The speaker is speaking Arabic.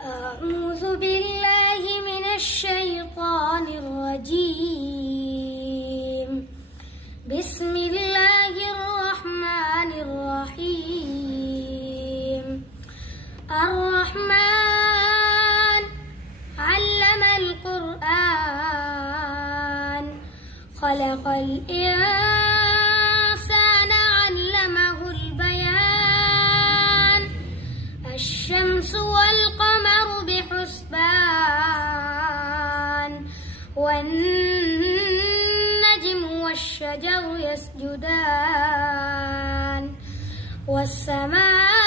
أعوذ بالله من الشيطان الرجيم. بسم الله الرحمن الرحيم. الرحمن علم القرآن خلق الإنسان علمه البيان. الشمس والقمر بحسبان والنجم والشجر يسجدان والسماء